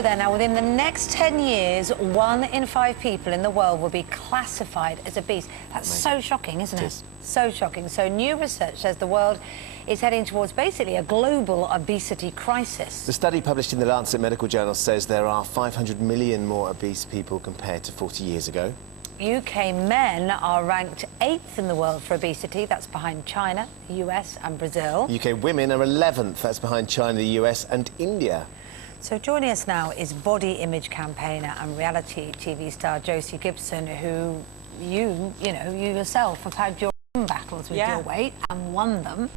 go there. Now, within the next 10 years, 1 in 5 people in the world will be classified as obese. That's so shocking, isn't it? So shocking. So new research says the world is heading towards basically a global obesity crisis. The study published in the Lancet Medical Journal says there are 500 million more obese people compared to 40 years ago. UK men are ranked 8th in the world for obesity. That's behind China, the US and Brazil. UK women are 11th. That's behind China, the US and India. So joining us now is body image campaigner and reality TV star Josie Gibson, who you yourself have had your own battles with your weight and won them.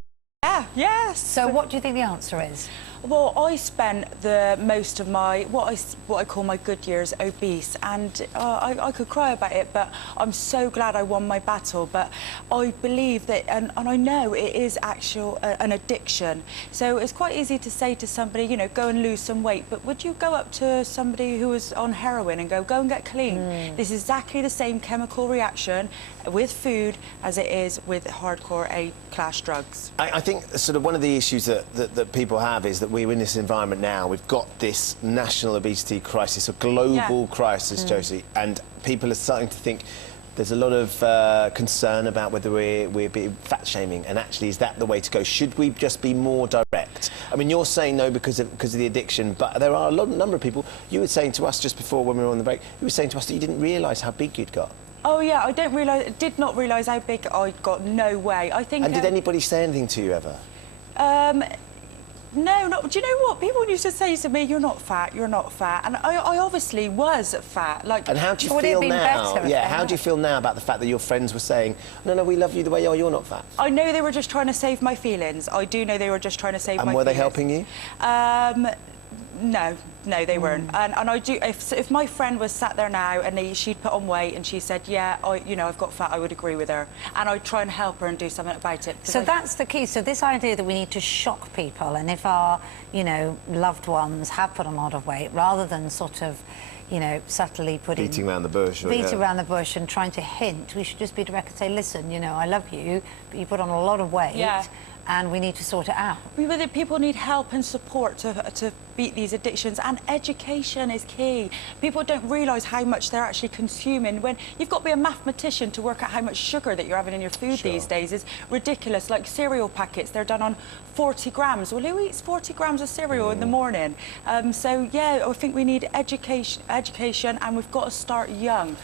Yes. So what do you think the answer is? Well, I spent the most of my what I call my good years obese, and I could cry about it, but I'm so glad I won my battle. But I believe that, and I know it is an addiction. So it's quite easy to say to somebody, you know, go and lose some weight. But would you go up to somebody who is on heroin and go and get clean? This is exactly the same chemical reaction with food as it is with hardcore A-class drugs. I think sort of one of the issues that people have is that we're in this environment now. We've got this national obesity crisis, a global crisis, Josie, and people are starting to think there's a lot of concern about whether we're being fat-shaming, and actually, is that the way to go? Should we just be more direct? I mean, you're saying no because of the addiction, but there are a number of people. You were saying to us just before when we were on the break, you were saying to us that you didn't realise how big you'd got. Oh yeah, I did not realise how big I got. No way. I think. And did anybody say anything to you ever? No, not. Do you know what? People used to say to me, "You're not fat. You're not fat," and I obviously was fat. Like. And how do you feel now? Yeah, how do you feel now about the fact that your friends were saying, "No, we love you the way you are. You're not fat." I know they were just trying to save my feelings. I do know they were just trying to save my feelings. And were they helping you? No, they weren't. And I do. If my friend was sat there now and she'd put on weight and she said, "Yeah, I've got fat," I would agree with her, and I'd try and help her and do something about it. So that's the key. So this idea that we need to shock people, and if our, loved ones have put on a lot of weight, rather than sort of, subtly beating around the bush, around the bush and trying to hint, we should just be direct and say, "Listen, I love you, but you put on a lot of weight." And we need to sort it out. People need help and support to beat these addictions, and education is key. People don't realise how much they're actually consuming. When you've got to be a mathematician to work out how much sugar that you're having in your food these days is ridiculous. Like cereal packets, they're done on 40 grams. Well, who eats 40 grams of cereal in the morning? So yeah, I think we need education, and we've got to start young.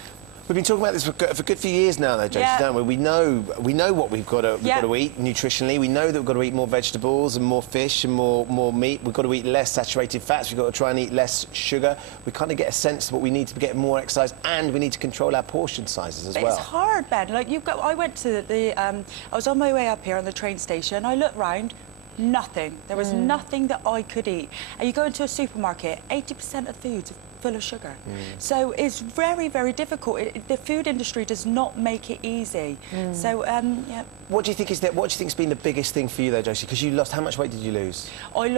We've been talking about this for a good few years now, though, Josie, don't we? We know what we've got to eat nutritionally. We know that we've got to eat more vegetables and more fish and more meat. We've got to eat less saturated fats. We've got to try and eat less sugar. We kind of get a sense of what we need to get more exercise, and we need to control our portion sizes as well. It's hard, Ben. Like I went to I was on my way up here on the train station. I looked round. Nothing. There was nothing that I could eat. And you go into a supermarket, 80% of food's full of sugar. So it's very, very difficult. The food industry does not make it easy. So, yeah. What do you think has been the biggest thing for you, though, Josie? Because you lost, how much weight did you lose? All in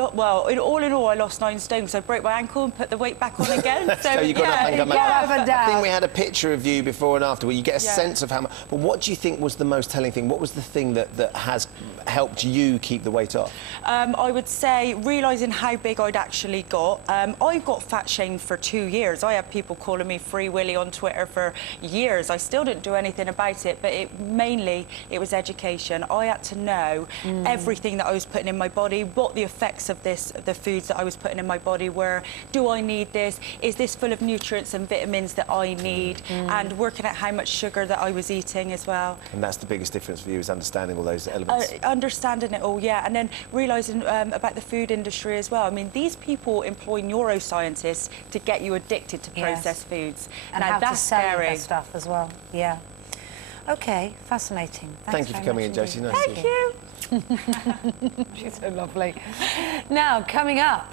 all, I lost 9 stone. So I broke my ankle and put the weight back on again. So you got up and come back. I think we had a picture of you before and after where you get a sense of how much. But what do you think was the most telling thing? What was the thing that has helped you keep the weight off? I would say realising how big I'd actually got. I got fat shamed for 2 years. I had people calling me Free Willy on Twitter for years. I still didn't do anything about it, but mainly it was education. I had to know everything that I was putting in my body, what the effects of the foods that I was putting in my body were. Do I need this? Is this full of nutrients and vitamins that I need? And working out how much sugar that I was eating as well. And that's the biggest difference for you, is understanding all those elements. Understanding it all, yeah, and then realising about the food industry as well. I mean, these people employ neuroscientists to get you addicted to processed foods. And now, how that's to sell scary. That stuff as well. Yeah. Okay, fascinating. Thank you for coming in, Josie. Nice to see you. She's so lovely. Now, coming up.